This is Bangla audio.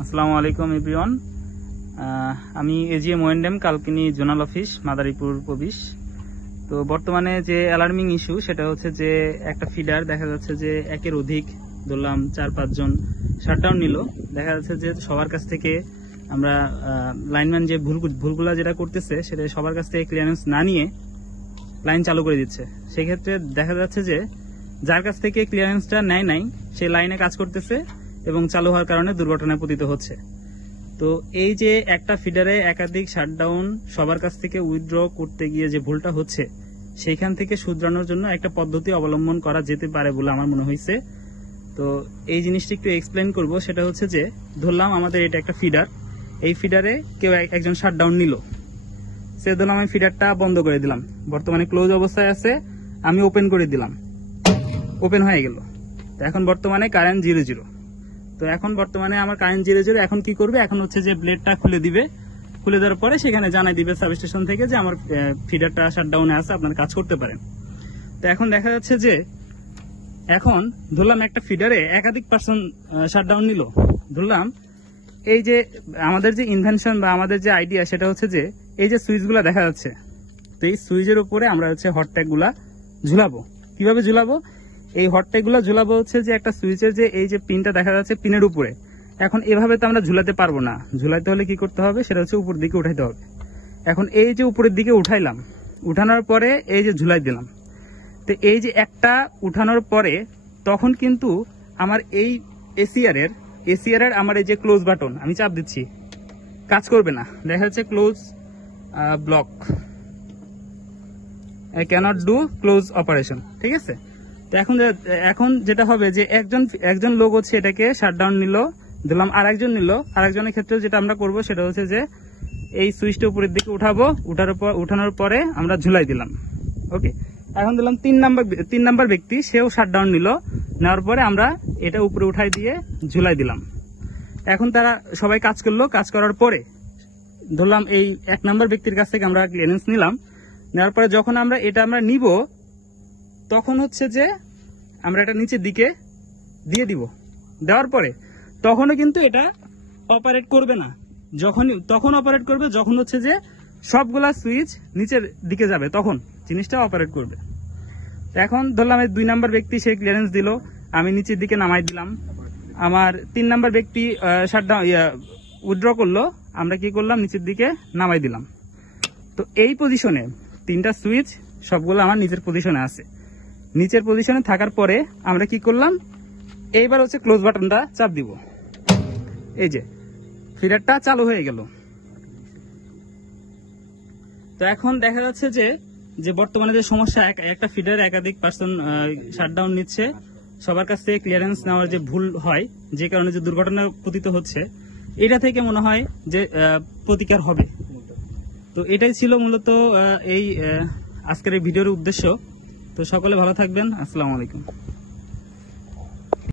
আসসালামু আলাইকুম এভরিওয়ান, আমি এজিএম ওয়েন্ডেম কালকিনি জোনাল অফিস মাদারীপুর প্রবিশ। তো বর্তমানে যে অ্যালার্মিং ইস্যু সেটা হচ্ছে যে একটা ফিডার দেখা যাচ্ছে যে একের অধিক ধরলাম 4-5 জন শাটডাউন নিল। দেখা যাচ্ছে যে সবার কাছ থেকে আমরা লাইনম্যান যে ভুলগুলা যেটা করতেছে সেটা সবার কাছ থেকে ক্লিয়ারেন্স না নিয়ে লাইন চালু করে দিচ্ছে। সেক্ষেত্রে দেখা যাচ্ছে যে যার কাছ থেকে ক্লিয়ারেন্সটা নেয় নাই সে লাইনে কাজ করতেছে এবং চালু হওয়ার কারণে দুর্ঘটনায় পতিত হচ্ছে। তো এই যে একটা ফিডারে একাধিক শাটডাউন সবার কাছ থেকে উইথড্র করতে গিয়ে যে ভুলটা হচ্ছে সেইখান থেকে শুধরানোর জন্য একটা পদ্ধতি অবলম্বন করা যেতে পারে বলে আমার মনে হয়েছে। তো এই জিনিসটা একটু এক্সপ্লেন করব। সেটা হচ্ছে যে ধরলাম আমাদের এটা একটা ফিডার, এই ফিডারে কেউ একজন শাটডাউন নিল, সে ধরলাম আমি ফিডারটা বন্ধ করে দিলাম, বর্তমানে ক্লোজ অবস্থায় আছে, আমি ওপেন করে দিলাম, ওপেন হয়ে গেল। তো এখন বর্তমানে কারেন্ট 0-0। তো এখন বর্তমানে আমার কারেন্ট 0-0। এখন কি করবে, এখন হচ্ছে যে ব্লেডটা খুলে দিবে, খুলে দেওয়ার পরে সেখানে জানাই দিবে সাবস্টেশন থেকে যে আমার ফিডারটা শাটডাউনে আছে, আপনার কাজ করতে পারেন। তো এখন দেখা যাচ্ছে যে এখন ধরলাম একটা ফিডারে একাধিক পার্সন শাটডাউন নিল। ধরলাম এই যে আমাদের যে ইনভেনশন বা আমাদের যে আইডিয়া সেটা হচ্ছে যে এই যে সুইচগুলো দেখা যাচ্ছে, তো এই সুইচের উপরে আমরা হচ্ছে হট ট্যাগ গুলা ঝুলাবো। কিভাবে ঝুলাবো, এই হট ট্যাগ গুলা ঝুলাবো হচ্ছে যে একটা সুইচের যে এই যে পিনটা দেখা যাচ্ছে পিনের উপরে। এখন এভাবে তো আমরা ঝুলাতে পারবো না, ঝুলাইতে হলে কি করতে হবে, সেটা হচ্ছে উপর দিকে উঠাইতে হবে। এখন এই যে উপরের দিকে উঠাইলাম, উঠানোর পরে এই যে ঝুলাই দিলাম। তো এই যে একটা উঠানোর পরে তখন কিন্তু আমার এই এসিআর এর আমার এই যে ক্লোজ বাটন আমি চাপ দিচ্ছি, কাজ করবে না। দেখা যাচ্ছে close block, I can't do close operation, ঠিক আছে। তো এখন যেটা হবে যে একজন লোক হচ্ছে এটাকে শাটডাউন নিল, দিলাম আরেকজন নিল, আরেকজনের ক্ষেত্রে যেটা আমরা করব সেটা হচ্ছে যে এই সুইচটা উপরের দিকে উঠাবো, উঠানোর পরে আমরা ঝুলাই দিলাম। ওকে, এখন দিলাম 3 নাম্বার ব্যক্তি, সেও শাটডাউন নিল, নেওয়ার পরে আমরা এটা উপরে উঠাই দিয়ে ঝুলাই দিলাম। এখন তারা সবাই কাজ করলো, কাজ করার পরে ধরলাম এই 1 নাম্বার ব্যক্তির কাছ থেকে আমরা ক্লিয়ারেন্স নিলাম। নেওয়ার পরে যখন আমরা নিব তখন হচ্ছে যে আমরা এটা নিচের দিকে দিয়ে দিব, দেওয়ার পরে তখনও কিন্তু এটা অপারেট করবে না। তখন অপারেট করবে যখন হচ্ছে যে সবগুলা সুইচ নিচের দিকে যাবে, তখন জিনিসটা অপারেট করবে। এখন ধরলাম এই 2 নাম্বার ব্যক্তি সে ক্লিয়ারেন্স দিল, আমি নিচের দিকে নামাই দিলাম। আমার 3 নাম্বার ব্যক্তি শাটডাউন উইথড্র করলো, আমরা কি করলাম, নিচের দিকে নামাই দিলাম। তো এই পজিশনে 3টা সুইচ সবগুলো আমার নিচের পজিশনে আছে। নিচের পজিশনে থাকার পরে আমরা কি করলাম, এইবার হচ্ছে ক্লোজ বাটনটা চাপ দিব, এই যে ফিডারটা চালু হয়ে গেল। তো এখন দেখা যাচ্ছে যে বর্তমানে যে সমস্যা, একটা ফিডার একাধিক পার্সন শাটডাউন নিচ্ছে, সবার কাছ থেকে ক্লিয়ারেন্স নেওয়ার যে ভুল হয়, যে কারণে যে দুর্ঘটনা পতিত হচ্ছে, এটা থেকে মনে হয় যে প্রতিকার হবে। তো এটাই ছিল মূলত এই আজকের এই ভিডিওর উদ্দেশ্য। তো সকলে ভালো থাকবেন, আসসালামু আলাইকুম।